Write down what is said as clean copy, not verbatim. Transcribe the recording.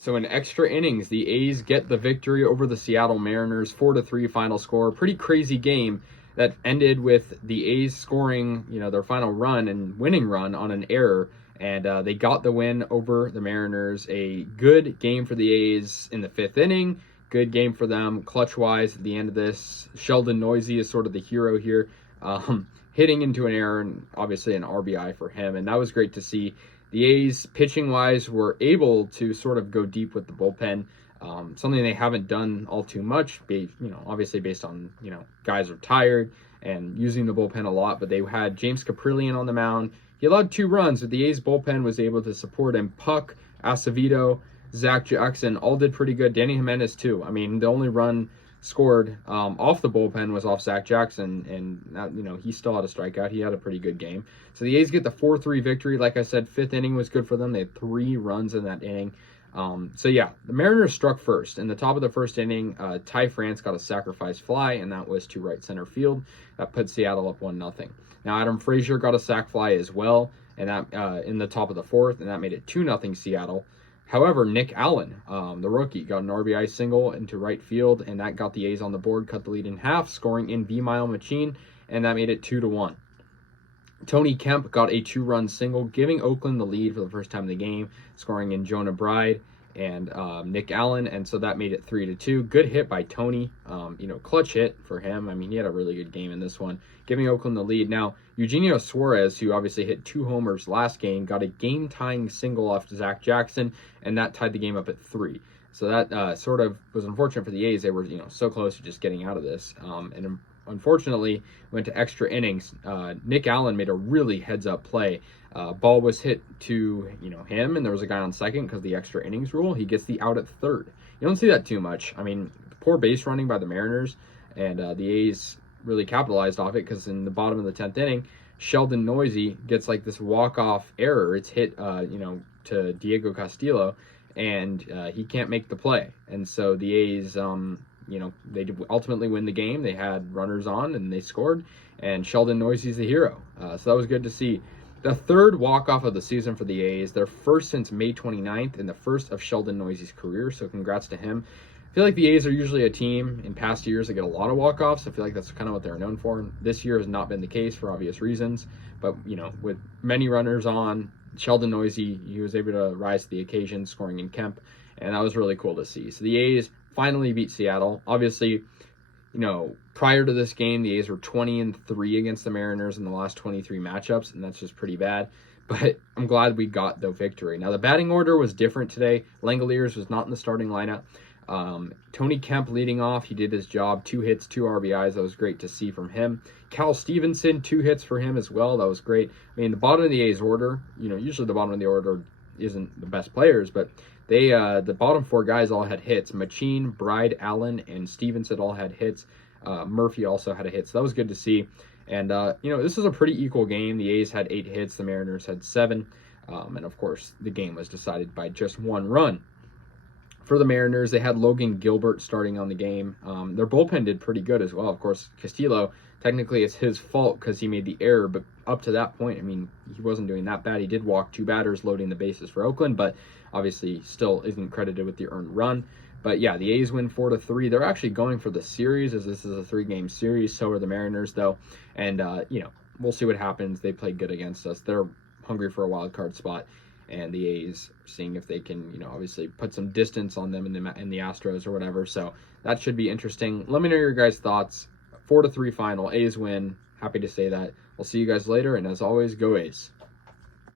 So in extra innings, the A's get the victory over the Seattle Mariners, 4-3 final score. Pretty crazy game that ended with the A's scoring, their final run and winning run on an error, and they got the win over the Mariners. A good game for the A's in the fifth inning. Good game for them, clutch-wise at the end of this. Sheldon Neuse is sort of the hero here, hitting into an error and obviously an RBI for him, and that was great to see. The A's, pitching-wise, were able to sort of go deep with the bullpen, something they haven't done all too much, obviously based on, guys are tired and using the bullpen a lot, but they had James Caprillion on the mound. He allowed 2 runs, but the A's bullpen was able to support him. Puck, Acevedo, Zach Jackson all did pretty good. Danny Jimenez, too. I mean, the only run scored off the bullpen was off Zach Jackson, and he still had a strikeout. He had a pretty good game. So the A's get the 4-3 victory. Like I said, fifth inning was good for them. They had 3 runs in that inning. The Mariners struck first. In the top of the first inning, Ty France got a sacrifice fly, and that was to right center field. That put Seattle up 1-0. Now Adam Frazier got a sac fly as well, and that in the top of the fourth, and that made it 2-0 Seattle. However, Nick Allen, the rookie, got an RBI single into right field, and that got the A's on the board, cut the lead in half, scoring in B-Mile Machine, and that made it 2-1. Tony Kemp got a 2-run single, giving Oakland the lead for the first time in the game, scoring in Jonah Bride and Nick Allen, and so that made it 3-2. Good hit by Tony, clutch hit for him. I mean, he had a really good game in this one, giving Oakland the lead. Now, Eugenio Suarez, who obviously hit 2 homers last game, got a game-tying single off Zach Jackson, and that tied the game up at 3. So that sort of was unfortunate for the A's. They were, so close to just getting out of this, and unfortunately went to extra innings. Nick Allen made a really heads-up play. Ball was hit to him, and there was a guy on second because of the extra innings rule. He gets the out at third. You don't see that too much. I mean, poor base running by the Mariners, and the A's really capitalized off it because in the bottom of the 10th inning, Sheldon Neuse gets like this walk-off error. It's hit, to Diego Castillo, and he can't make the play. And so the A's, they ultimately win the game. They had runners on, and they scored, and Sheldon Neuse is the hero. So that was good to see. The third walk-off of the season for the A's, their first since May 29th, and the first of Sheldon Neuse's career, so congrats to him. I feel like the A's are usually a team in past years that get a lot of walk-offs. I feel like that's kind of what they're known for. This year has not been the case for obvious reasons, but, with many runners on, Sheldon Neuse, he was able to rise to the occasion, scoring in Kemp, and that was really cool to see. So the A's finally beat Seattle. Obviously, prior to this game, the A's were 20-3 against the Mariners in the last 23 matchups, and that's just pretty bad. But I'm glad we got the victory. Now, the batting order was different today. Langoliers was not in the starting lineup. Tony Kemp leading off. He did his job. 2 hits, 2 RBIs. That was great to see from him. Cal Stevenson, 2 hits for him as well. That was great. I mean, the bottom of the A's order, usually the bottom of the order isn't the best players, but they the bottom 4 guys all had hits. Machine, Bride, Allen, and Stevenson all had hits. Murphy also had a hit, so that was good to see. And, this is a pretty equal game. The A's had 8 hits. The Mariners had 7. And, of course, the game was decided by just 1 run. For the Mariners, they had Logan Gilbert starting on the game. Their bullpen did pretty good as well. Of course, Castillo, technically it's his fault because he made the error, but up to that point, I mean, he wasn't doing that bad. He did walk 2 batters loading the bases for Oakland, but obviously still isn't credited with the earned run. But yeah, the A's win 4-3. They're actually going for the series as this is a 3-game series. So are the Mariners, though. And, we'll see what happens. They played good against us. They're hungry for a wild card spot. And the A's seeing if they can, obviously put some distance on them in the Astros or whatever. So that should be interesting. Let me know your guys' thoughts. 4-3 final. A's win. Happy to say that. We'll see you guys later. And as always, go A's.